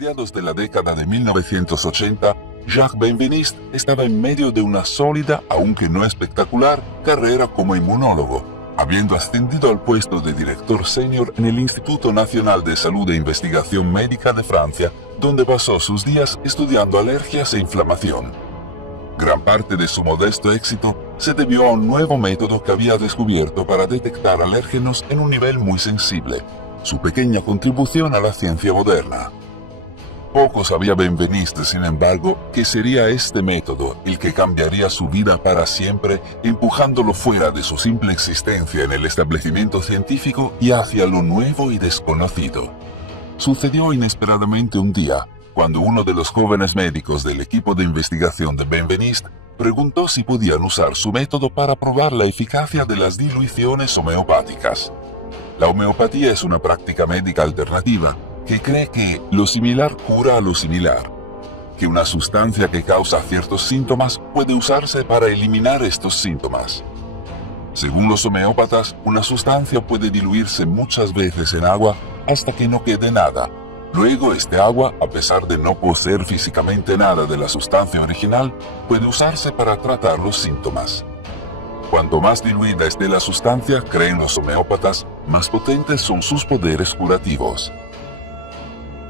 mediados de la década de 1980, Jacques Benveniste estaba en medio de una sólida, aunque no espectacular, carrera como inmunólogo, habiendo ascendido al puesto de director senior en el Instituto Nacional de Salud e Investigación Médica de Francia, donde pasó sus días estudiando alergias e inflamación. Gran parte de su modesto éxito se debió a un nuevo método que había descubierto para detectar alérgenos en un nivel muy sensible, su pequeña contribución a la ciencia moderna. Poco sabía Benveniste, sin embargo, que sería este método el que cambiaría su vida para siempre, empujándolo fuera de su simple existencia en el establecimiento científico y hacia lo nuevo y desconocido. Sucedió inesperadamente un día, cuando uno de los jóvenes médicos del equipo de investigación de Benveniste preguntó si podían usar su método para probar la eficacia de las diluiciones homeopáticas. La homeopatía es una práctica médica alternativa que cree que lo similar cura a lo similar, que una sustancia que causa ciertos síntomas puede usarse para eliminar estos síntomas. Según los homeópatas, una sustancia puede diluirse muchas veces en agua hasta que no quede nada. Luego, este agua, a pesar de no poseer físicamente nada de la sustancia original, puede usarse para tratar los síntomas. Cuanto más diluida esté la sustancia, creen los homeópatas, más potentes son sus poderes curativos.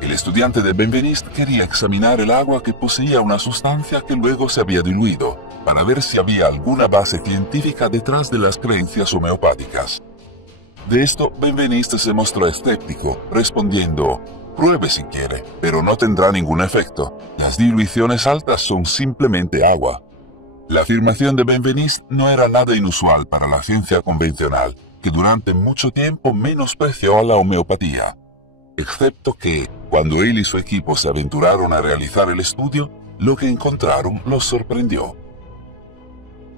El estudiante de Benveniste quería examinar el agua que poseía una sustancia que luego se había diluido, para ver si había alguna base científica detrás de las creencias homeopáticas. De esto, Benveniste se mostró escéptico, respondiendo: «Pruebe si quiere, pero no tendrá ningún efecto. Las diluiciones altas son simplemente agua». La afirmación de Benveniste no era nada inusual para la ciencia convencional, que durante mucho tiempo menospreció a la homeopatía. Excepto que, cuando él y su equipo se aventuraron a realizar el estudio, lo que encontraron los sorprendió.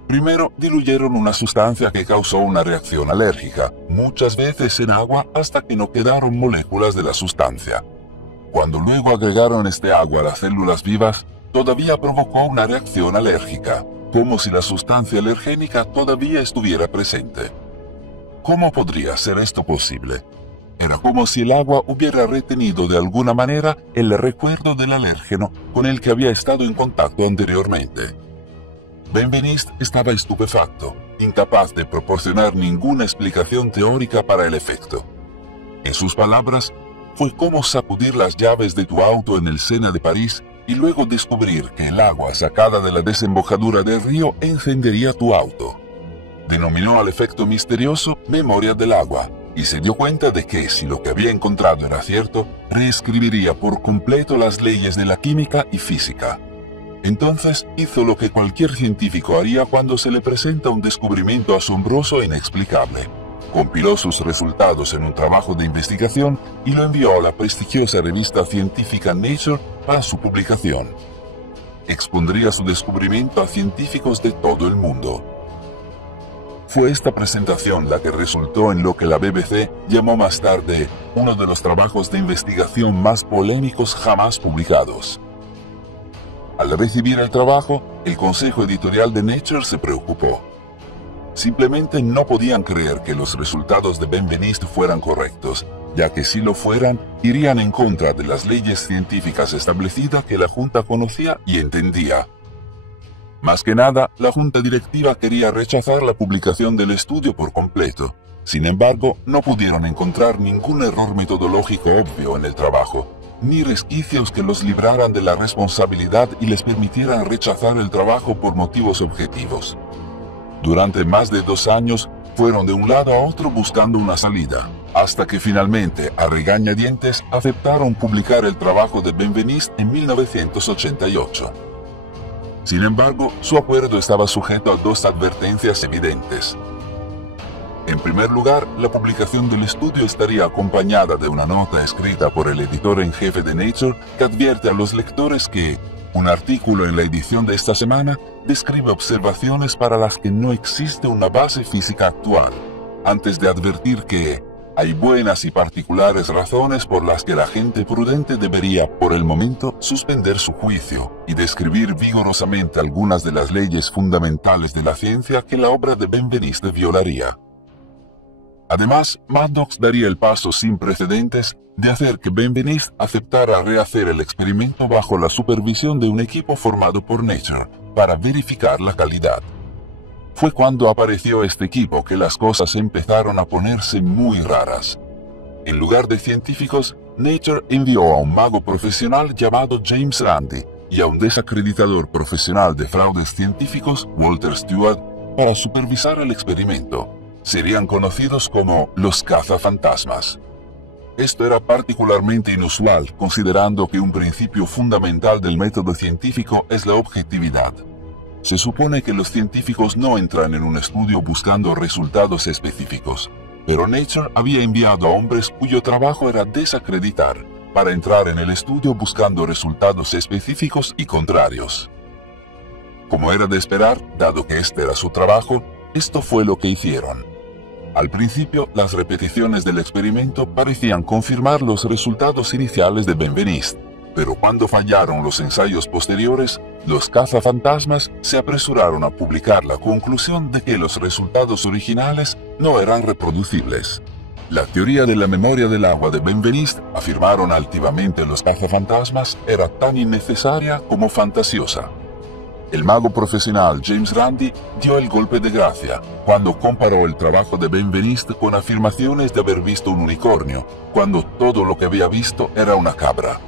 Primero, diluyeron una sustancia que causó una reacción alérgica, muchas veces en agua hasta que no quedaron moléculas de la sustancia. Cuando luego agregaron este agua a las células vivas, todavía provocó una reacción alérgica, como si la sustancia alergénica todavía estuviera presente. ¿Cómo podría ser esto posible? Era como si el agua hubiera retenido de alguna manera el recuerdo del alérgeno con el que había estado en contacto anteriormente. Benveniste estaba estupefacto, incapaz de proporcionar ninguna explicación teórica para el efecto. En sus palabras, fue como sacudir las llaves de tu auto en el Sena de París y luego descubrir que el agua sacada de la desembocadura del río encendería tu auto. Denominó al efecto misterioso memoria del agua, y se dio cuenta de que, si lo que había encontrado era cierto, reescribiría por completo las leyes de la química y física. Entonces hizo lo que cualquier científico haría cuando se le presenta un descubrimiento asombroso e inexplicable. Compiló sus resultados en un trabajo de investigación y lo envió a la prestigiosa revista científica Nature para su publicación. Expondría su descubrimiento a científicos de todo el mundo. Fue esta presentación la que resultó en lo que la BBC llamó más tarde uno de los trabajos de investigación más polémicos jamás publicados. Al recibir el trabajo, el consejo editorial de Nature se preocupó. Simplemente no podían creer que los resultados de Benveniste fueran correctos, ya que si lo fueran, irían en contra de las leyes científicas establecidas que la Junta conocía y entendía. Más que nada, la junta directiva quería rechazar la publicación del estudio por completo. Sin embargo, no pudieron encontrar ningún error metodológico obvio en el trabajo, ni resquicios que los libraran de la responsabilidad y les permitieran rechazar el trabajo por motivos objetivos. Durante más de 2 años, fueron de un lado a otro buscando una salida, hasta que finalmente, a regañadientes, aceptaron publicar el trabajo de Benveniste en 1988. Sin embargo, su acuerdo estaba sujeto a 2 advertencias evidentes. En primer lugar, la publicación del estudio estaría acompañada de una nota escrita por el editor en jefe de Nature que advierte a los lectores que un artículo en la edición de esta semana describe observaciones para las que no existe una base física actual, antes de advertir que hay buenas y particulares razones por las que la gente prudente debería, por el momento, suspender su juicio y describir vigorosamente algunas de las leyes fundamentales de la ciencia que la obra de Benveniste violaría. Además, Maddox daría el paso sin precedentes de hacer que Benveniste aceptara rehacer el experimento bajo la supervisión de un equipo formado por Nature para verificar la calidad. Fue cuando apareció este equipo que las cosas empezaron a ponerse muy raras. En lugar de científicos, Nature envió a un mago profesional llamado James Randi y a un desacreditador profesional de fraudes científicos, Walter Stewart, para supervisar el experimento. Serían conocidos como los cazafantasmas. Esto era particularmente inusual, considerando que un principio fundamental del método científico es la objetividad. Se supone que los científicos no entran en un estudio buscando resultados específicos, pero Nature había enviado a hombres cuyo trabajo era desacreditar, para entrar en el estudio buscando resultados específicos y contrarios. Como era de esperar, dado que este era su trabajo, esto fue lo que hicieron. Al principio, las repeticiones del experimento parecían confirmar los resultados iniciales de Benveniste, pero cuando fallaron los ensayos posteriores, los cazafantasmas se apresuraron a publicar la conclusión de que los resultados originales no eran reproducibles. La teoría de la memoria del agua de Benveniste, afirmaron altivamente los cazafantasmas, era tan innecesaria como fantasiosa. El mago profesional James Randi dio el golpe de gracia cuando comparó el trabajo de Benveniste con afirmaciones de haber visto un unicornio, cuando todo lo que había visto era una cabra.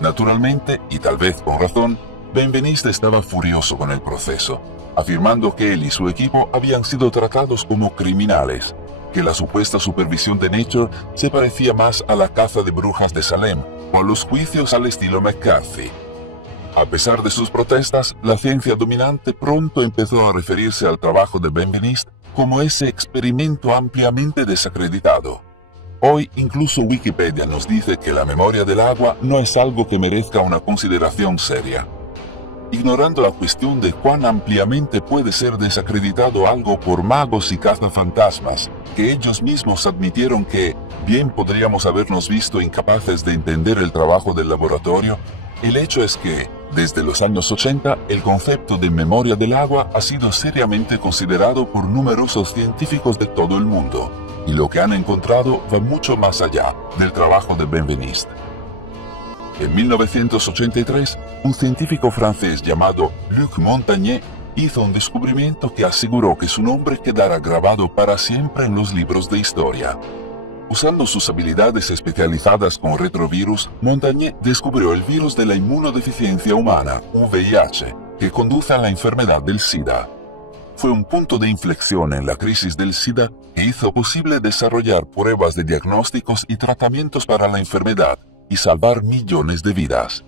Naturalmente, y tal vez con razón, Benveniste estaba furioso con el proceso, afirmando que él y su equipo habían sido tratados como criminales, que la supuesta supervisión de Nature se parecía más a la caza de brujas de Salem o a los juicios al estilo McCarthy. A pesar de sus protestas, la ciencia dominante pronto empezó a referirse al trabajo de Benveniste como ese experimento ampliamente desacreditado. Hoy incluso Wikipedia nos dice que la memoria del agua no es algo que merezca una consideración seria. Ignorando la cuestión de cuán ampliamente puede ser desacreditado algo por magos y cazafantasmas, que ellos mismos admitieron que bien podríamos habernos visto incapaces de entender el trabajo del laboratorio, el hecho es que, desde los años 80, el concepto de memoria del agua ha sido seriamente considerado por numerosos científicos de todo el mundo, y lo que han encontrado va mucho más allá del trabajo de Benveniste. En 1983, un científico francés llamado Luc Montagnier hizo un descubrimiento que aseguró que su nombre quedara grabado para siempre en los libros de historia. Usando sus habilidades especializadas con retrovirus, Montagnier descubrió el virus de la inmunodeficiencia humana, VIH, que conduce a la enfermedad del SIDA. Fue un punto de inflexión en la crisis del SIDA que hizo posible desarrollar pruebas de diagnósticos y tratamientos para la enfermedad y salvar millones de vidas.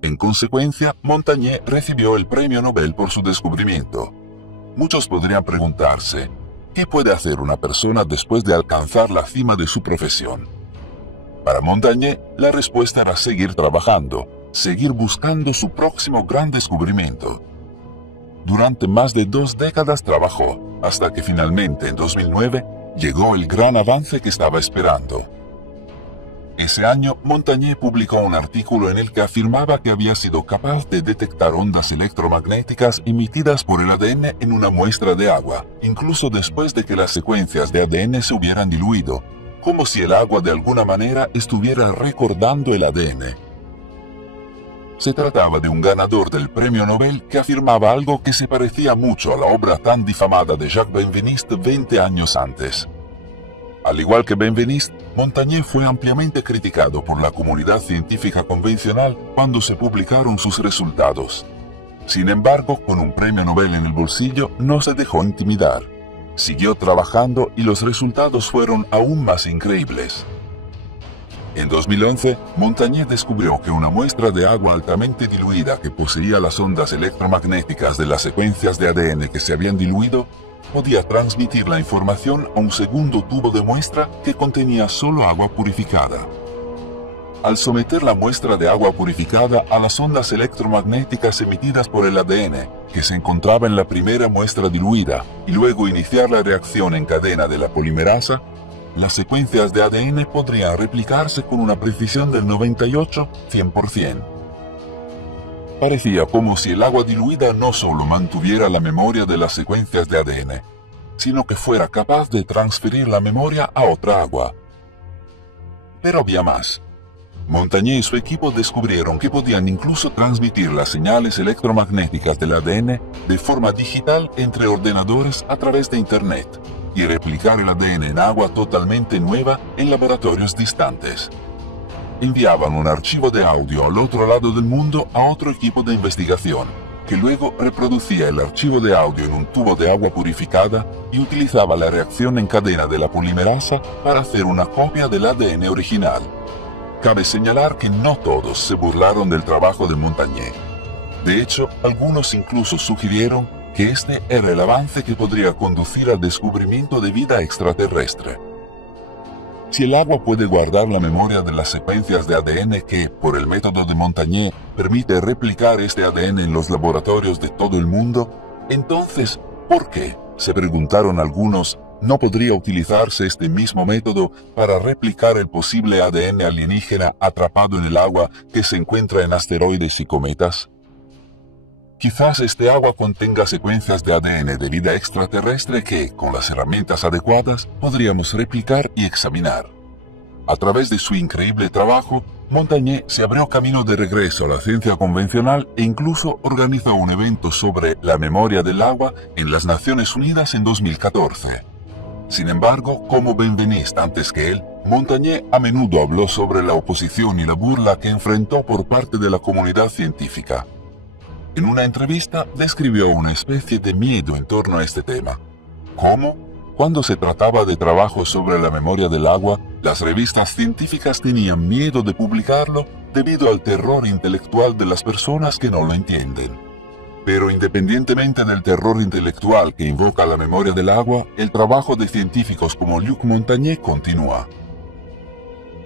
En consecuencia, Montagnier recibió el premio Nobel por su descubrimiento. Muchos podrían preguntarse, ¿qué puede hacer una persona después de alcanzar la cima de su profesión? Para Montagnier, la respuesta era seguir trabajando, seguir buscando su próximo gran descubrimiento. Durante más de 2 décadas trabajó, hasta que finalmente en 2009 llegó el gran avance que estaba esperando. Ese año, Montagnier publicó un artículo en el que afirmaba que había sido capaz de detectar ondas electromagnéticas emitidas por el ADN en una muestra de agua, incluso después de que las secuencias de ADN se hubieran diluido, como si el agua de alguna manera estuviera recordando el ADN. Se trataba de un ganador del premio Nobel que afirmaba algo que se parecía mucho a la obra tan difamada de Jacques Benveniste 20 años antes. Al igual que Benveniste, Montagnier fue ampliamente criticado por la comunidad científica convencional cuando se publicaron sus resultados. Sin embargo, con un premio Nobel en el bolsillo, no se dejó intimidar. Siguió trabajando y los resultados fueron aún más increíbles. En 2011, Montagnier descubrió que una muestra de agua altamente diluida que poseía las ondas electromagnéticas de las secuencias de ADN que se habían diluido podía transmitir la información a un segundo tubo de muestra que contenía solo agua purificada. Al someter la muestra de agua purificada a las ondas electromagnéticas emitidas por el ADN, que se encontraba en la primera muestra diluida, y luego iniciar la reacción en cadena de la polimerasa, las secuencias de ADN podrían replicarse con una precisión del 98-100%. Parecía como si el agua diluida no solo mantuviera la memoria de las secuencias de ADN, sino que fuera capaz de transferir la memoria a otra agua. Pero había más. Montagnier y su equipo descubrieron que podían incluso transmitir las señales electromagnéticas del ADN de forma digital entre ordenadores a través de Internet y replicar el ADN en agua totalmente nueva en laboratorios distantes. Enviaban un archivo de audio al otro lado del mundo a otro equipo de investigación, que luego reproducía el archivo de audio en un tubo de agua purificada y utilizaba la reacción en cadena de la polimerasa para hacer una copia del ADN original. Cabe señalar que no todos se burlaron del trabajo de Montagnier. De hecho, algunos incluso sugirieron que este era el avance que podría conducir al descubrimiento de vida extraterrestre. Si el agua puede guardar la memoria de las secuencias de ADN que, por el método de Montagnier, permite replicar este ADN en los laboratorios de todo el mundo, entonces, ¿por qué? Se preguntaron algunos, ¿no podría utilizarse este mismo método para replicar el posible ADN alienígena atrapado en el agua que se encuentra en asteroides y cometas? Quizás este agua contenga secuencias de ADN de vida extraterrestre que, con las herramientas adecuadas, podríamos replicar y examinar. A través de su increíble trabajo, Montagnier se abrió camino de regreso a la ciencia convencional e incluso organizó un evento sobre la memoria del agua en las Naciones Unidas en 2014. Sin embargo, como Benveniste antes que él, Montagnier a menudo habló sobre la oposición y la burla que enfrentó por parte de la comunidad científica. En una entrevista describió una especie de miedo en torno a este tema. ¿Cómo? Cuando se trataba de trabajos sobre la memoria del agua, las revistas científicas tenían miedo de publicarlo debido al terror intelectual de las personas que no lo entienden. Pero independientemente del terror intelectual que invoca la memoria del agua, el trabajo de científicos como Luc Montagnier continúa.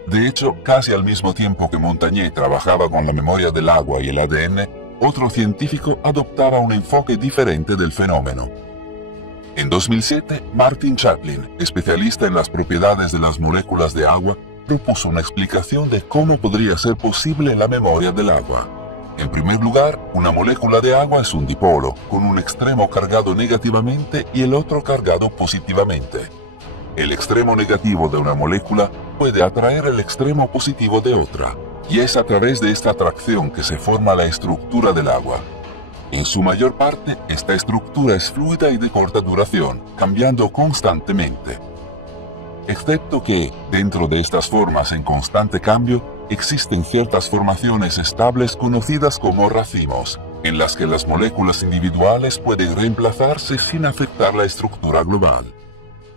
De hecho, casi al mismo tiempo que Montagnier trabajaba con la memoria del agua y el ADN, otro científico adoptaba un enfoque diferente del fenómeno. En 2007, Martin Chaplin, especialista en las propiedades de las moléculas de agua, propuso una explicación de cómo podría ser posible la memoria del agua. En primer lugar, una molécula de agua es un dipolo, con un extremo cargado negativamente y el otro cargado positivamente. El extremo negativo de una molécula puede atraer el extremo positivo de otra, y es a través de esta atracción que se forma la estructura del agua. En su mayor parte, esta estructura es fluida y de corta duración, cambiando constantemente. Excepto que, dentro de estas formas en constante cambio, existen ciertas formaciones estables conocidas como racimos, en las que las moléculas individuales pueden reemplazarse sin afectar la estructura global.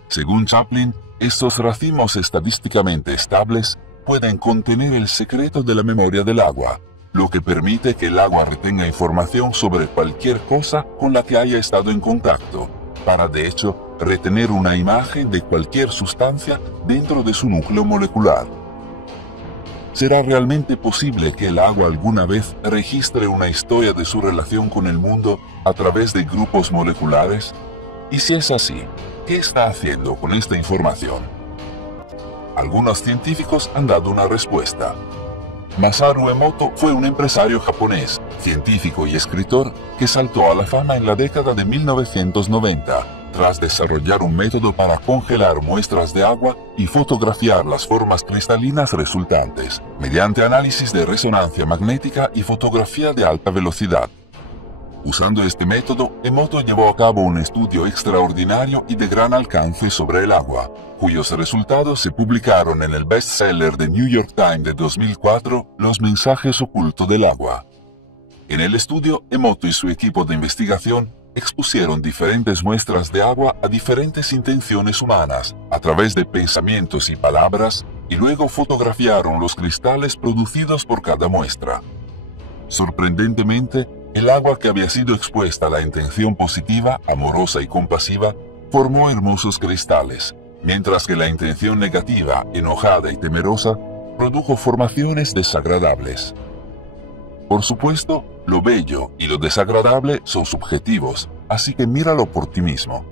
Según Chaplin, estos racimos estadísticamente estables pueden contener el secreto de la memoria del agua, lo que permite que el agua retenga información sobre cualquier cosa con la que haya estado en contacto, para de hecho retener una imagen de cualquier sustancia dentro de su núcleo molecular. ¿Será realmente posible que el agua alguna vez registre una historia de su relación con el mundo a través de grupos moleculares? Y si es así, ¿qué está haciendo con esta información? Algunos científicos han dado una respuesta. Masaru Emoto fue un empresario japonés, científico y escritor que saltó a la fama en la década de 1990, tras desarrollar un método para congelar muestras de agua y fotografiar las formas cristalinas resultantes, mediante análisis de resonancia magnética y fotografía de alta velocidad. Usando este método, Emoto llevó a cabo un estudio extraordinario y de gran alcance sobre el agua, cuyos resultados se publicaron en el bestseller de New York Times de 2004, Los mensajes ocultos del agua. En el estudio, Emoto y su equipo de investigación expusieron diferentes muestras de agua a diferentes intenciones humanas, a través de pensamientos y palabras, y luego fotografiaron los cristales producidos por cada muestra. Sorprendentemente, el agua que había sido expuesta a la intención positiva, amorosa y compasiva, formó hermosos cristales, mientras que la intención negativa, enojada y temerosa, produjo formaciones desagradables. Por supuesto, lo bello y lo desagradable son subjetivos, así que míralo por ti mismo.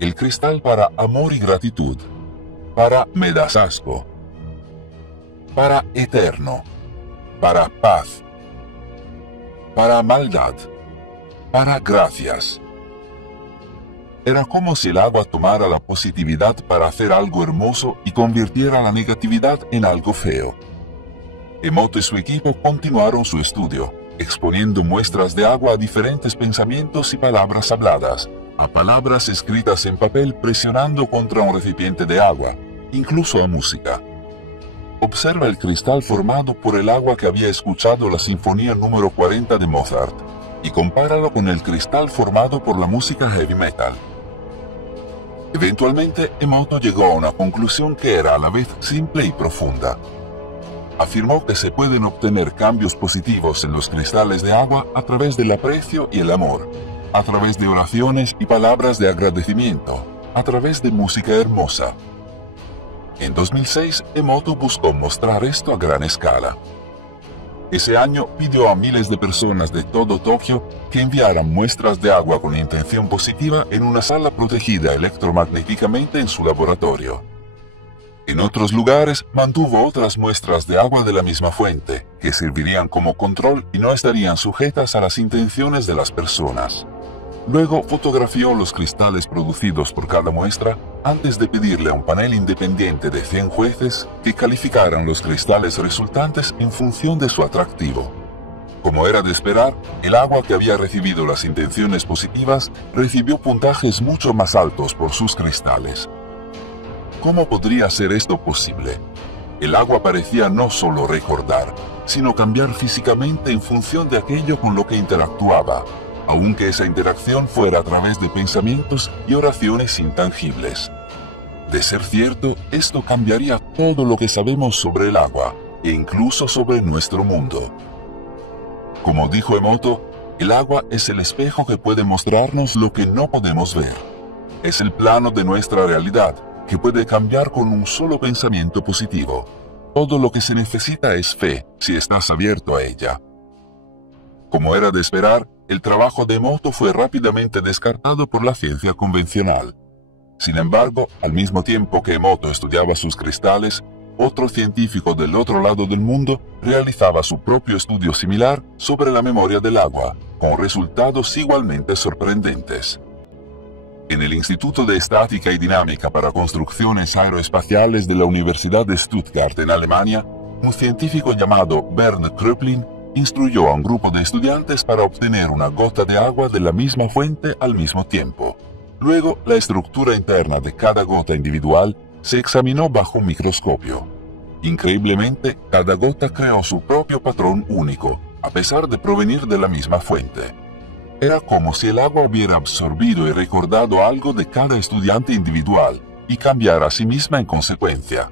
El cristal para amor y gratitud, para me das asco, para eterno, para paz, para maldad, para gracias. Era como si el agua tomara la positividad para hacer algo hermoso y convirtiera la negatividad en algo feo. Emoto y su equipo continuaron su estudio, exponiendo muestras de agua a diferentes pensamientos y palabras habladas, a palabras escritas en papel presionando contra un recipiente de agua, incluso a música. Observa el cristal formado por el agua que había escuchado la Sinfonía número 40 de Mozart, y compáralo con el cristal formado por la música heavy metal. Eventualmente, Emoto llegó a una conclusión que era a la vez simple y profunda. Afirmó que se pueden obtener cambios positivos en los cristales de agua a través del aprecio y el amor, a través de oraciones y palabras de agradecimiento, a través de música hermosa. En 2006, Emoto buscó mostrar esto a gran escala. Ese año pidió a miles de personas de todo Tokio que enviaran muestras de agua con intención positiva en una sala protegida electromagnéticamente en su laboratorio. En otros lugares mantuvo otras muestras de agua de la misma fuente, que servirían como control y no estarían sujetas a las intenciones de las personas. Luego fotografió los cristales producidos por cada muestra antes de pedirle a un panel independiente de 100 jueces que calificaran los cristales resultantes en función de su atractivo. Como era de esperar, el agua que había recibido las intenciones positivas recibió puntajes mucho más altos por sus cristales. ¿Cómo podría ser esto posible? El agua parecía no solo recordar, sino cambiar físicamente en función de aquello con lo que interactuaba, aunque esa interacción fuera a través de pensamientos y oraciones intangibles. De ser cierto, esto cambiaría todo lo que sabemos sobre el agua, e incluso sobre nuestro mundo. Como dijo Emoto, el agua es el espejo que puede mostrarnos lo que no podemos ver. Es el plano de nuestra realidad, que puede cambiar con un solo pensamiento positivo. Todo lo que se necesita es fe, si estás abierto a ella. Como era de esperar, el trabajo de Emoto fue rápidamente descartado por la ciencia convencional. Sin embargo, al mismo tiempo que Emoto estudiaba sus cristales, otro científico del otro lado del mundo realizaba su propio estudio similar sobre la memoria del agua, con resultados igualmente sorprendentes. En el Instituto de Estática y Dinámica para Construcciones Aeroespaciales de la Universidad de Stuttgart en Alemania, un científico llamado Bernd Kröplin instruyó a un grupo de estudiantes para obtener una gota de agua de la misma fuente al mismo tiempo. Luego, la estructura interna de cada gota individual se examinó bajo un microscopio. Increíblemente, cada gota creó su propio patrón único, a pesar de provenir de la misma fuente. Era como si el agua hubiera absorbido y recordado algo de cada estudiante individual y cambiara a sí misma en consecuencia.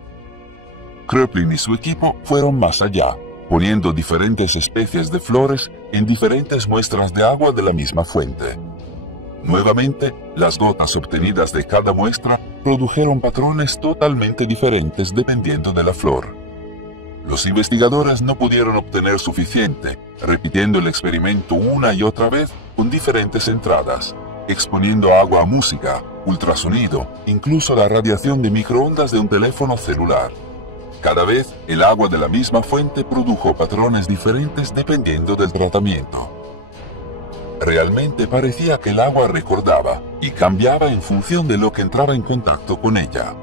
Kröplin y su equipo fueron más allá, poniendo diferentes especies de flores en diferentes muestras de agua de la misma fuente. Nuevamente, las gotas obtenidas de cada muestra produjeron patrones totalmente diferentes dependiendo de la flor. Los investigadores no pudieron obtener suficiente, repitiendo el experimento una y otra vez con diferentes entradas, exponiendo agua a música, ultrasonido, incluso la radiación de microondas de un teléfono celular. Cada vez, el agua de la misma fuente produjo patrones diferentes dependiendo del tratamiento. Realmente parecía que el agua recordaba y cambiaba en función de lo que entraba en contacto con ella.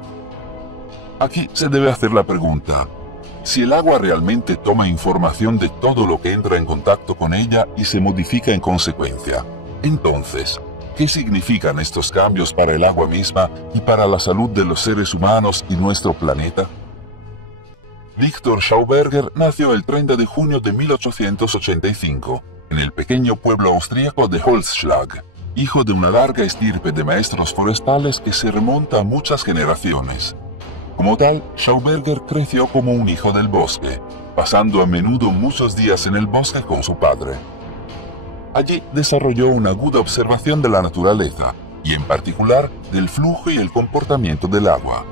Aquí se debe hacer la pregunta: si el agua realmente toma información de todo lo que entra en contacto con ella y se modifica en consecuencia, entonces, ¿qué significan estos cambios para el agua misma y para la salud de los seres humanos y nuestro planeta? Victor Schauberger nació el 30 de junio de 1885, en el pequeño pueblo austríaco de Holzschlag, hijo de una larga estirpe de maestros forestales que se remonta a muchas generaciones. Como tal, Schauberger creció como un hijo del bosque, pasando a menudo muchos días en el bosque con su padre. Allí desarrolló una aguda observación de la naturaleza, y en particular del flujo y el comportamiento del agua.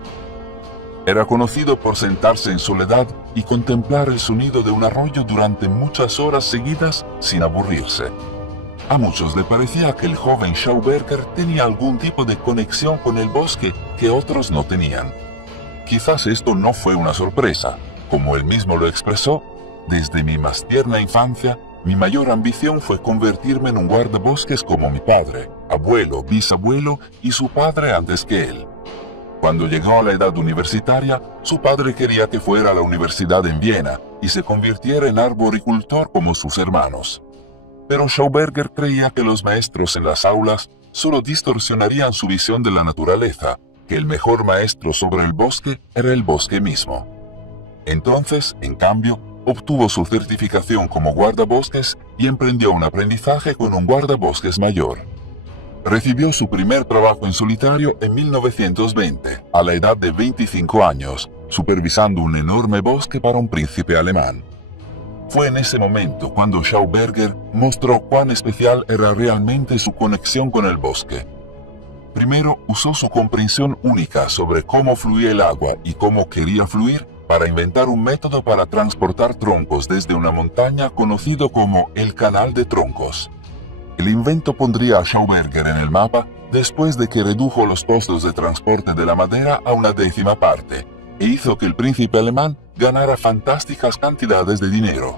Era conocido por sentarse en soledad y contemplar el sonido de un arroyo durante muchas horas seguidas sin aburrirse. A muchos le parecía que el joven Schauberger tenía algún tipo de conexión con el bosque que otros no tenían. Quizás esto no fue una sorpresa. Como él mismo lo expresó: desde mi más tierna infancia, Mi mayor ambición fue convertirme en un guardabosques como mi padre, abuelo, bisabuelo y su padre antes que él. Cuando llegó a la edad universitaria, su padre quería que fuera a la universidad en Viena y se convirtiera en arboricultor como sus hermanos. Pero Schauberger creía que los maestros en las aulas solo distorsionarían su visión de la naturaleza, que el mejor maestro sobre el bosque era el bosque mismo. Entonces, en cambio, obtuvo su certificación como guardabosques y emprendió un aprendizaje con un guardabosques mayor. Recibió su primer trabajo en solitario en 1920, a la edad de 25 años, supervisando un enorme bosque para un príncipe alemán. Fue en ese momento cuando Schauberger mostró cuán especial era realmente su conexión con el bosque. Primero, usó su comprensión única sobre cómo fluía el agua y cómo quería fluir para inventar un método para transportar troncos desde una montaña conocido como el Canal de Troncos. El invento pondría a Schauberger en el mapa después de que redujo los costos de transporte de la madera a una décima parte e hizo que el príncipe alemán ganara fantásticas cantidades de dinero.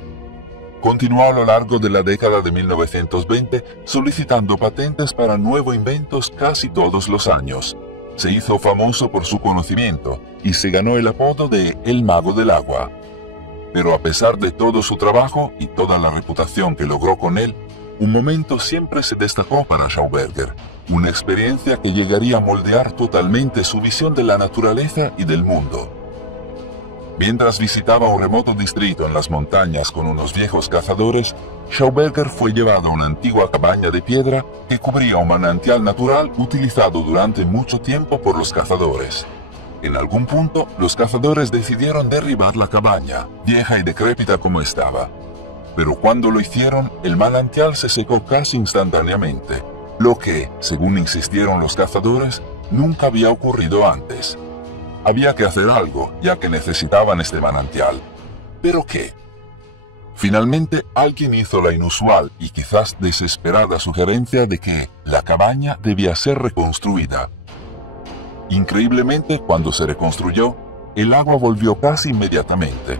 Continuó a lo largo de la década de 1920 solicitando patentes para nuevos inventos casi todos los años. Se hizo famoso por su conocimiento y se ganó el apodo de El Mago del Agua. Pero a pesar de todo su trabajo y toda la reputación que logró con él, un momento siempre se destacó para Schauberger, una experiencia que llegaría a moldear totalmente su visión de la naturaleza y del mundo. Mientras visitaba un remoto distrito en las montañas con unos viejos cazadores, Schauberger fue llevado a una antigua cabaña de piedra que cubría un manantial natural utilizado durante mucho tiempo por los cazadores. En algún punto, los cazadores decidieron derribar la cabaña, vieja y decrépita como estaba. Pero cuando lo hicieron, el manantial se secó casi instantáneamente, lo que, según insistieron los cazadores, nunca había ocurrido antes. Había que hacer algo, ya que necesitaban este manantial. ¿Pero qué? Finalmente, alguien hizo la inusual y quizás desesperada sugerencia de que la cabaña debía ser reconstruida. Increíblemente, cuando se reconstruyó, el agua volvió casi inmediatamente.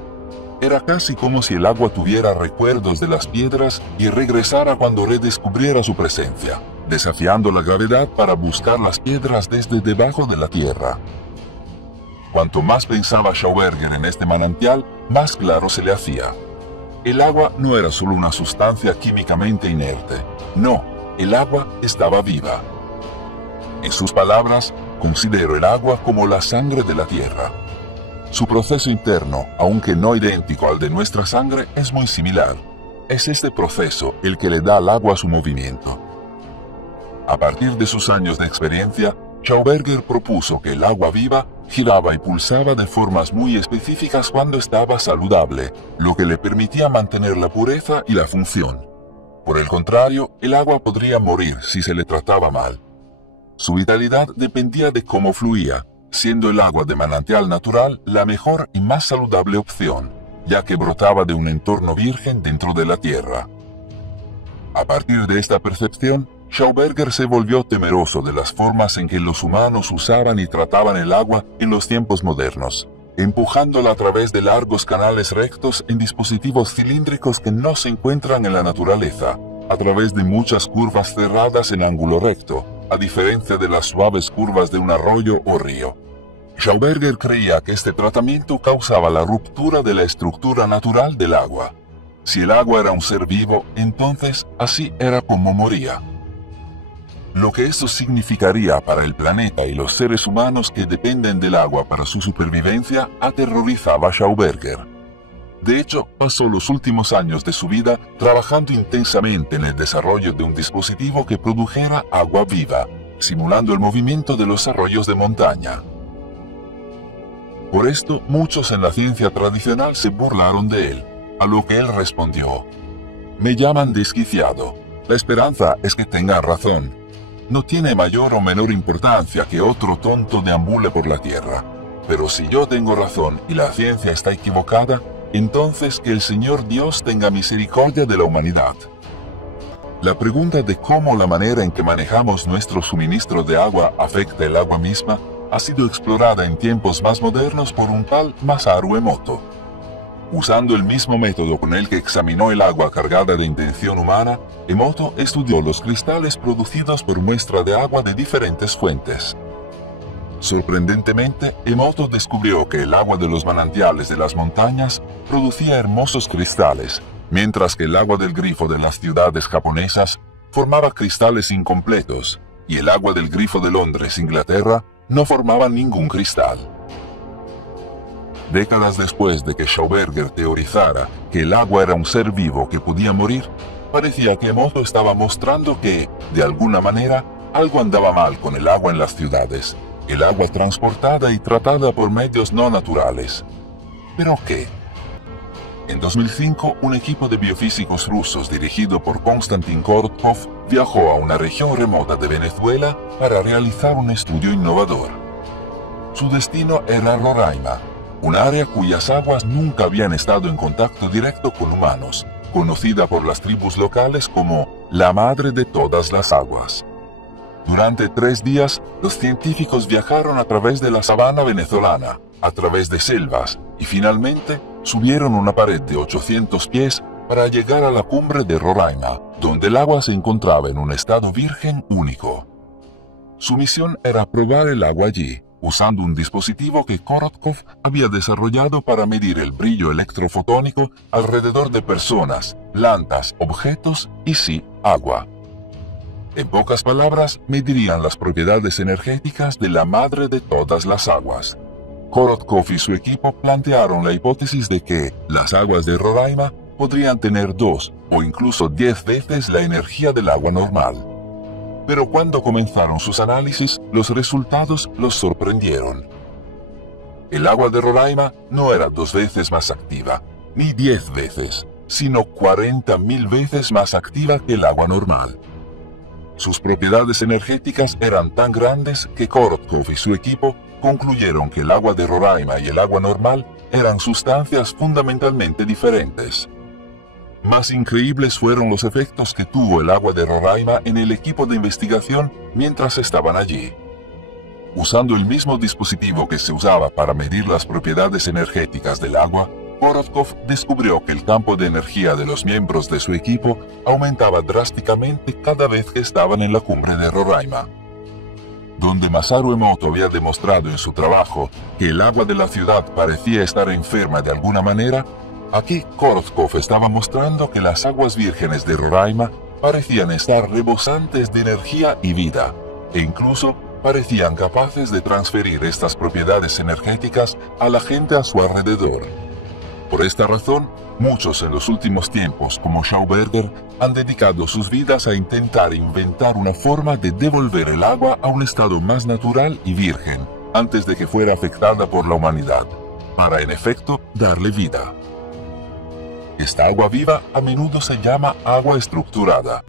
Era casi como si el agua tuviera recuerdos de las piedras y regresara cuando redescubriera su presencia, desafiando la gravedad para buscar las piedras desde debajo de la tierra. Cuanto más pensaba Schauberger en este manantial, más claro se le hacía. El agua no era solo una sustancia químicamente inerte. No, el agua estaba viva. En sus palabras, considero el agua como la sangre de la tierra. Su proceso interno, aunque no idéntico al de nuestra sangre, es muy similar. Es este proceso el que le da al agua su movimiento. A partir de sus años de experiencia, Schauberger propuso que el agua viva giraba y pulsaba de formas muy específicas cuando estaba saludable, lo que le permitía mantener la pureza y la función. Por el contrario, el agua podría morir si se le trataba mal. Su vitalidad dependía de cómo fluía, siendo el agua de manantial natural la mejor y más saludable opción, ya que brotaba de un entorno virgen dentro de la tierra. A partir de esta percepción, Schauberger se volvió temeroso de las formas en que los humanos usaban y trataban el agua en los tiempos modernos, empujándola a través de largos canales rectos en dispositivos cilíndricos que no se encuentran en la naturaleza, a través de muchas curvas cerradas en ángulo recto, a diferencia de las suaves curvas de un arroyo o río. Schauberger creía que este tratamiento causaba la ruptura de la estructura natural del agua. Si el agua era un ser vivo, entonces así era como moría. Lo que esto significaría para el planeta y los seres humanos que dependen del agua para su supervivencia aterrorizaba a Schauberger. De hecho, pasó los últimos años de su vida trabajando intensamente en el desarrollo de un dispositivo que produjera agua viva, simulando el movimiento de los arroyos de montaña. Por esto, muchos en la ciencia tradicional se burlaron de él, a lo que él respondió: «Me llaman desquiciado. La esperanza es que tengan razón. No tiene mayor o menor importancia que otro tonto deambule por la tierra. Pero si yo tengo razón y la ciencia está equivocada, entonces que el Señor Dios tenga misericordia de la humanidad». La pregunta de cómo la manera en que manejamos nuestro suministro de agua afecta el agua misma ha sido explorada en tiempos más modernos por un tal Masaru Emoto. Usando el mismo método con el que examinó el agua cargada de intención humana, Emoto estudió los cristales producidos por muestra de agua de diferentes fuentes. Sorprendentemente, Emoto descubrió que el agua de los manantiales de las montañas producía hermosos cristales, mientras que el agua del grifo de las ciudades japonesas formaba cristales incompletos, y el agua del grifo de Londres, Inglaterra, no formaba ningún cristal. Décadas después de que Schauberger teorizara que el agua era un ser vivo que podía morir, parecía que Emoto estaba mostrando que, de alguna manera, algo andaba mal con el agua en las ciudades, el agua transportada y tratada por medios no naturales. ¿Pero qué? En 2005, un equipo de biofísicos rusos dirigido por Konstantin Korotkov viajó a una región remota de Venezuela para realizar un estudio innovador. Su destino era Roraima, un área cuyas aguas nunca habían estado en contacto directo con humanos, conocida por las tribus locales como la madre de todas las aguas. Durante 3 días, los científicos viajaron a través de la sabana venezolana, a través de selvas, y finalmente subieron una pared de 800 pies para llegar a la cumbre de Roraima, donde el agua se encontraba en un estado virgen único. Su misión era probar el agua allí, usando un dispositivo que Korotkov había desarrollado para medir el brillo electrofotónico alrededor de personas, plantas, objetos y sí, agua. En pocas palabras, medirían las propiedades energéticas de la madre de todas las aguas. Korotkov y su equipo plantearon la hipótesis de que las aguas de Roraima podrían tener 2 o incluso 10 veces la energía del agua normal. Pero cuando comenzaron sus análisis, los resultados los sorprendieron. El agua de Roraima no era 2 veces más activa, ni 10 veces, sino 40.000 veces más activa que el agua normal. Sus propiedades energéticas eran tan grandes que Korotkov y su equipo concluyeron que el agua de Roraima y el agua normal eran sustancias fundamentalmente diferentes. Más increíbles fueron los efectos que tuvo el agua de Roraima en el equipo de investigación mientras estaban allí. Usando el mismo dispositivo que se usaba para medir las propiedades energéticas del agua, Korotkov descubrió que el campo de energía de los miembros de su equipo aumentaba drásticamente cada vez que estaban en la cumbre de Roraima. Donde Masaru Emoto había demostrado en su trabajo que el agua de la ciudad parecía estar enferma de alguna manera, aquí Korotkov estaba mostrando que las aguas vírgenes de Roraima parecían estar rebosantes de energía y vida, e incluso parecían capaces de transferir estas propiedades energéticas a la gente a su alrededor. Por esta razón, muchos en los últimos tiempos, como Schauberger, han dedicado sus vidas a intentar inventar una forma de devolver el agua a un estado más natural y virgen, antes de que fuera afectada por la humanidad, para en efecto darle vida. Esta agua viva a menudo se llama agua estructurada.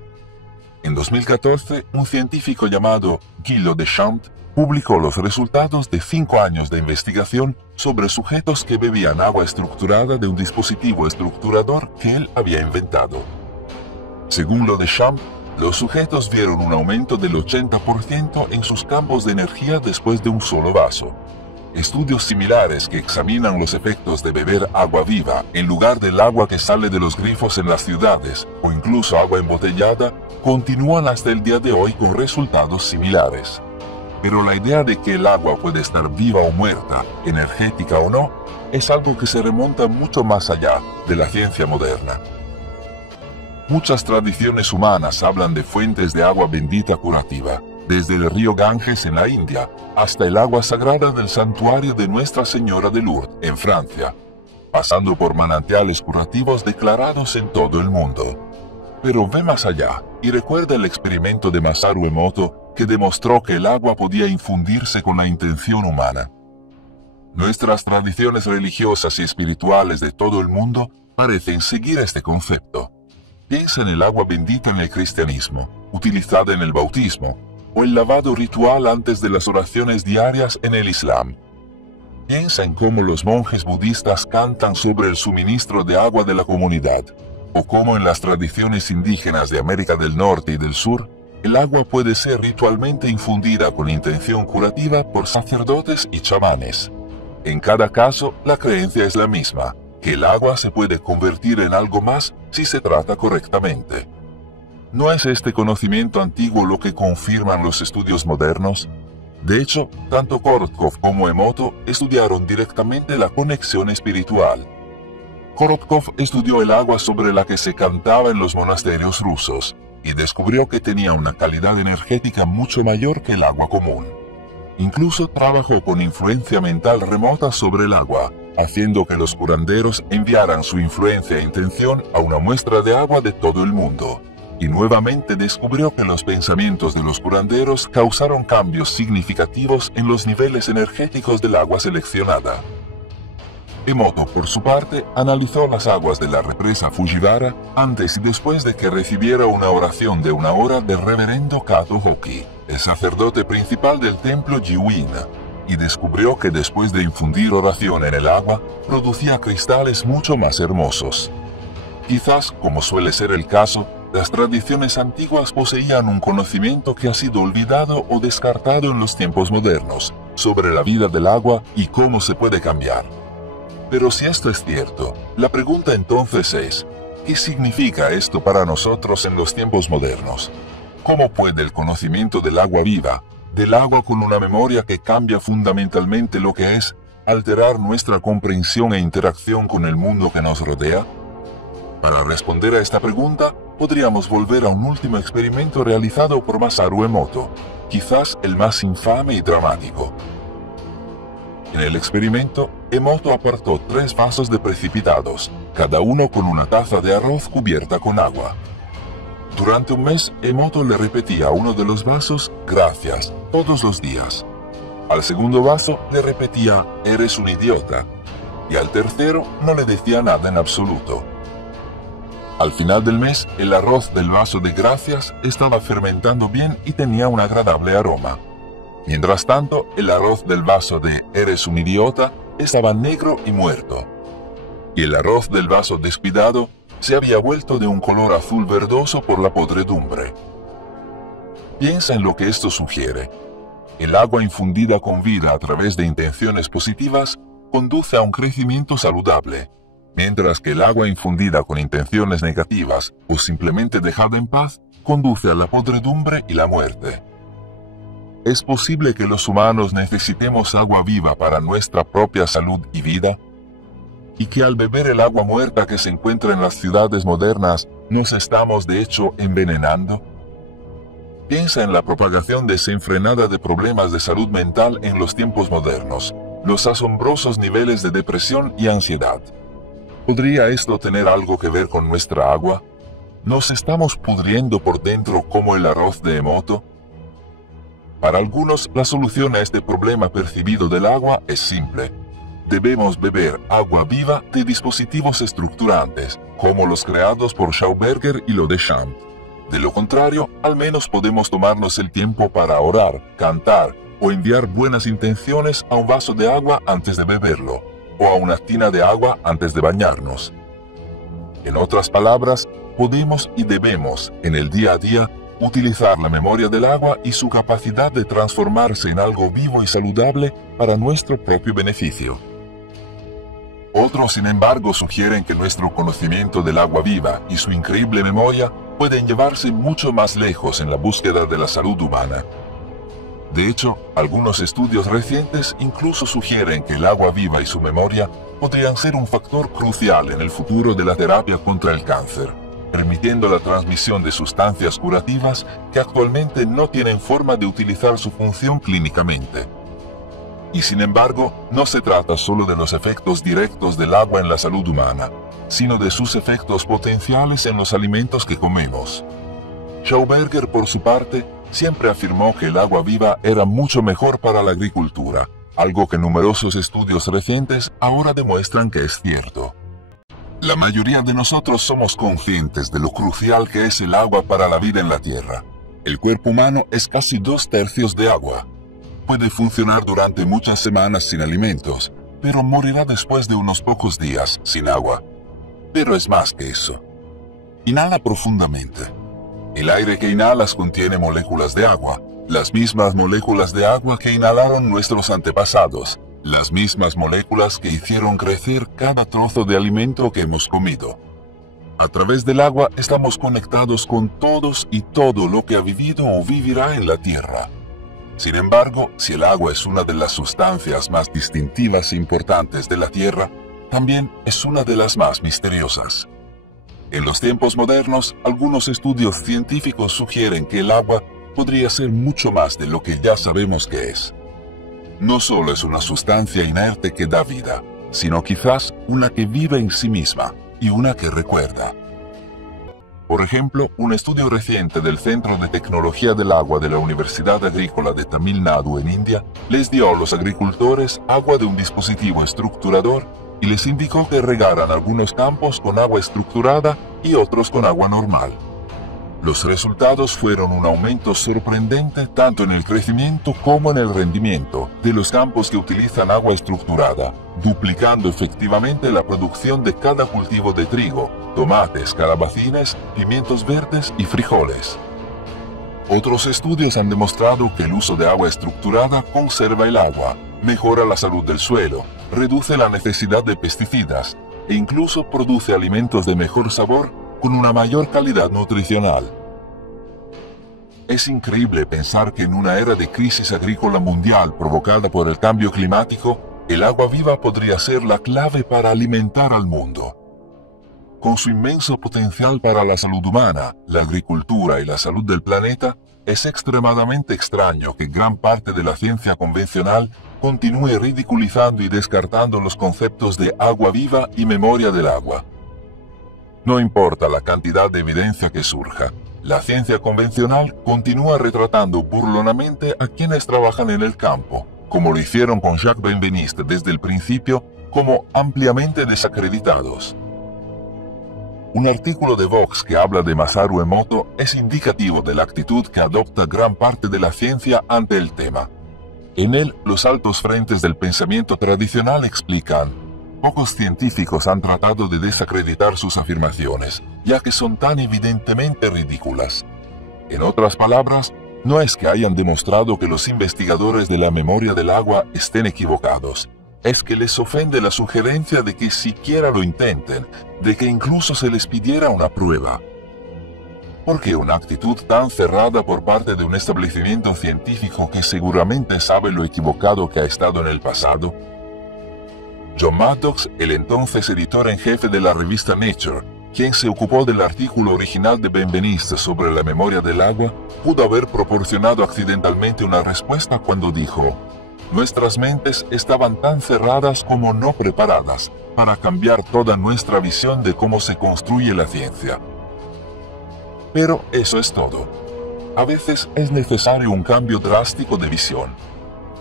En 2014, un científico llamado Guy Deschamps publicó los resultados de 5 años de investigación sobre sujetos que bebían agua estructurada de un dispositivo estructurador que él había inventado. Según Deschamps, los sujetos vieron un aumento del 80% en sus campos de energía después de un solo vaso. Estudios similares que examinan los efectos de beber agua viva en lugar del agua que sale de los grifos en las ciudades o incluso agua embotellada continúan hasta el día de hoy con resultados similares. Pero la idea de que el agua puede estar viva o muerta, energética o no, es algo que se remonta mucho más allá de la ciencia moderna. Muchas tradiciones humanas hablan de fuentes de agua bendita curativa, desde el río Ganges en la India hasta el agua sagrada del santuario de Nuestra Señora de Lourdes en Francia, pasando por manantiales curativos declarados en todo el mundo. Pero ve más allá y recuerda el experimento de Masaru Emoto que demostró que el agua podía infundirse con la intención humana. Nuestras tradiciones religiosas y espirituales de todo el mundo parecen seguir este concepto. Piensa en el agua bendita en el cristianismo, utilizada en el bautismo, o el lavado ritual antes de las oraciones diarias en el Islam. Piensa en cómo los monjes budistas cantan sobre el suministro de agua de la comunidad, o cómo en las tradiciones indígenas de América del Norte y del Sur, el agua puede ser ritualmente infundida con intención curativa por sacerdotes y chamanes. En cada caso, la creencia es la misma. que el agua se puede convertir en algo más si se trata correctamente. ¿No es este conocimiento antiguo lo que confirman los estudios modernos? De hecho, tanto Korotkov como Emoto estudiaron directamente la conexión espiritual. Korotkov estudió el agua sobre la que se cantaba en los monasterios rusos y descubrió que tenía una calidad energética mucho mayor que el agua común. Incluso trabajó con influencia mental remota sobre el agua, haciendo que los curanderos enviaran su influencia e intención a una muestra de agua de todo el mundo. Y nuevamente descubrió que los pensamientos de los curanderos causaron cambios significativos en los niveles energéticos del agua seleccionada. Emoto, por su parte, analizó las aguas de la represa Fujiwara antes y después de que recibiera una oración de 1 hora del reverendo Kato Hoki, el sacerdote principal del templo Jiwin, y descubrió que después de infundir oración en el agua, producía cristales mucho más hermosos. Quizás, como suele ser el caso, las tradiciones antiguas poseían un conocimiento que ha sido olvidado o descartado en los tiempos modernos, sobre la vida del agua y cómo se puede cambiar. Pero si esto es cierto, la pregunta entonces es, ¿qué significa esto para nosotros en los tiempos modernos? ¿Cómo puede el conocimiento del agua viva, del agua con una memoria que cambia fundamentalmente lo que es, alterar nuestra comprensión e interacción con el mundo que nos rodea? Para responder a esta pregunta, podríamos volver a un último experimento realizado por Masaru Emoto, quizás el más infame y dramático. En el experimento, Emoto apartó 3 vasos de precipitados, cada uno con una taza de arroz cubierta con agua. Durante un mes, Emoto le repetía a uno de los vasos, gracias, todos los días. Al segundo vaso le repetía, eres un idiota. Y al tercero no le decía nada en absoluto. Al final del mes, el arroz del vaso de gracias estaba fermentando bien y tenía un agradable aroma. Mientras tanto, el arroz del vaso de eres un idiota estaba negro y muerto. Y el arroz del vaso descuidado se había vuelto de un color azul verdoso por la podredumbre. Piensa en lo que esto sugiere. El agua infundida con vida a través de intenciones positivas conduce a un crecimiento saludable, mientras que el agua infundida con intenciones negativas o simplemente dejada en paz conduce a la podredumbre y la muerte. ¿Es posible que los humanos necesitemos agua viva para nuestra propia salud y vida? ¿Y que al beber el agua muerta que se encuentra en las ciudades modernas nos estamos de hecho envenenando? Piensa en la propagación desenfrenada de problemas de salud mental en los tiempos modernos, los asombrosos niveles de depresión y ansiedad. ¿Podría esto tener algo que ver con nuestra agua? ¿Nos estamos pudriendo por dentro como el arroz de Emoto? Para algunos, la solución a este problema percibido del agua es simple. Debemos beber agua viva de dispositivos estructurantes, como los creados por Schauberger y Lodechamp. De lo contrario, al menos podemos tomarnos el tiempo para orar, cantar o enviar buenas intenciones a un vaso de agua antes de beberlo, o a una tina de agua antes de bañarnos. En otras palabras, podemos y debemos, en el día a día, utilizar la memoria del agua y su capacidad de transformarse en algo vivo y saludable para nuestro propio beneficio. Otros, sin embargo, sugieren que nuestro conocimiento del agua viva y su increíble memoria pueden llevarse mucho más lejos en la búsqueda de la salud humana. De hecho, algunos estudios recientes incluso sugieren que el agua viva y su memoria podrían ser un factor crucial en el futuro de la terapia contra el cáncer, permitiendo la transmisión de sustancias curativas que actualmente no tienen forma de utilizar su función clínicamente. Y sin embargo, no se trata solo de los efectos directos del agua en la salud humana, sino de sus efectos potenciales en los alimentos que comemos. Schauberger, por su parte, siempre afirmó que el agua viva era mucho mejor para la agricultura, algo que numerosos estudios recientes ahora demuestran que es cierto. La mayoría de nosotros somos conscientes de lo crucial que es el agua para la vida en la Tierra. El cuerpo humano es casi 2/3 de agua. Puede funcionar durante muchas semanas sin alimentos, pero morirá después de unos pocos días sin agua. Pero es más que eso. Inhala profundamente. El aire que inhalas contiene moléculas de agua, las mismas moléculas de agua que inhalaron nuestros antepasados, las mismas moléculas que hicieron crecer cada trozo de alimento que hemos comido. A través del agua estamos conectados con todos y todo lo que ha vivido o vivirá en la Tierra. Sin embargo, si el agua es una de las sustancias más distintivas e importantes de la Tierra, también es una de las más misteriosas. En los tiempos modernos, algunos estudios científicos sugieren que el agua podría ser mucho más de lo que ya sabemos que es. No solo es una sustancia inerte que da vida, sino quizás una que vive en sí misma y una que recuerda. Por ejemplo, un estudio reciente del Centro de Tecnología del Agua de la Universidad Agrícola de Tamil Nadu en India les dio a los agricultores agua de un dispositivo estructurador y les indicó que regaran algunos campos con agua estructurada y otros con agua normal. Los resultados fueron un aumento sorprendente tanto en el crecimiento como en el rendimiento de los campos que utilizan agua estructurada, duplicando efectivamente la producción de cada cultivo de trigo, tomates, calabacines, pimientos verdes y frijoles. Otros estudios han demostrado que el uso de agua estructurada conserva el agua, mejora la salud del suelo, reduce la necesidad de pesticidas e incluso produce alimentos de mejor sabor con una mayor calidad nutricional. Es increíble pensar que en una era de crisis agrícola mundial provocada por el cambio climático, el agua viva podría ser la clave para alimentar al mundo. Con su inmenso potencial para la salud humana, la agricultura y la salud del planeta, es extremadamente extraño que gran parte de la ciencia convencional continúe ridiculizando y descartando los conceptos de agua viva y memoria del agua. No importa la cantidad de evidencia que surja, la ciencia convencional continúa retratando burlonamente a quienes trabajan en el campo, como lo hicieron con Jacques Benveniste desde el principio, como ampliamente desacreditados. Un artículo de Vox que habla de Masaru Emoto es indicativo de la actitud que adopta gran parte de la ciencia ante el tema. En él, los altos frentes del pensamiento tradicional explican: pocos científicos han tratado de desacreditar sus afirmaciones, ya que son tan evidentemente ridículas. En otras palabras, no es que hayan demostrado que los investigadores de la memoria del agua estén equivocados, es que les ofende la sugerencia de que siquiera lo intenten, de que incluso se les pidiera una prueba. ¿Por qué una actitud tan cerrada por parte de un establecimiento científico que seguramente sabe lo equivocado que ha estado en el pasado? John Maddox, el entonces editor en jefe de la revista Nature, quien se ocupó del artículo original de Benveniste sobre la memoria del agua, pudo haber proporcionado accidentalmente una respuesta cuando dijo: nuestras mentes estaban tan cerradas como no preparadas para cambiar toda nuestra visión de cómo se construye la ciencia. Pero eso es todo. A veces es necesario un cambio drástico de visión.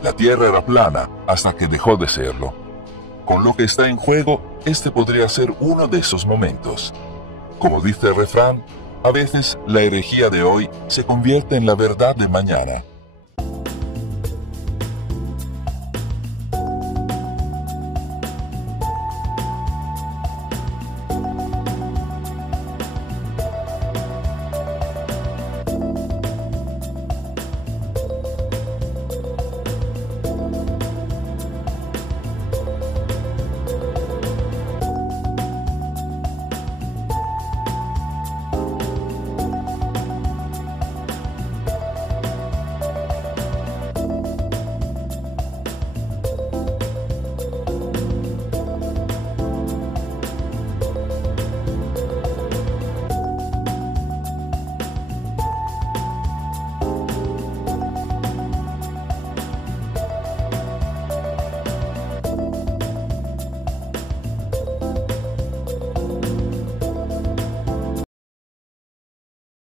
La Tierra era plana hasta que dejó de serlo. Con lo que está en juego, este podría ser uno de esos momentos. Como dice el refrán, a veces la herejía de hoy se convierte en la verdad de mañana.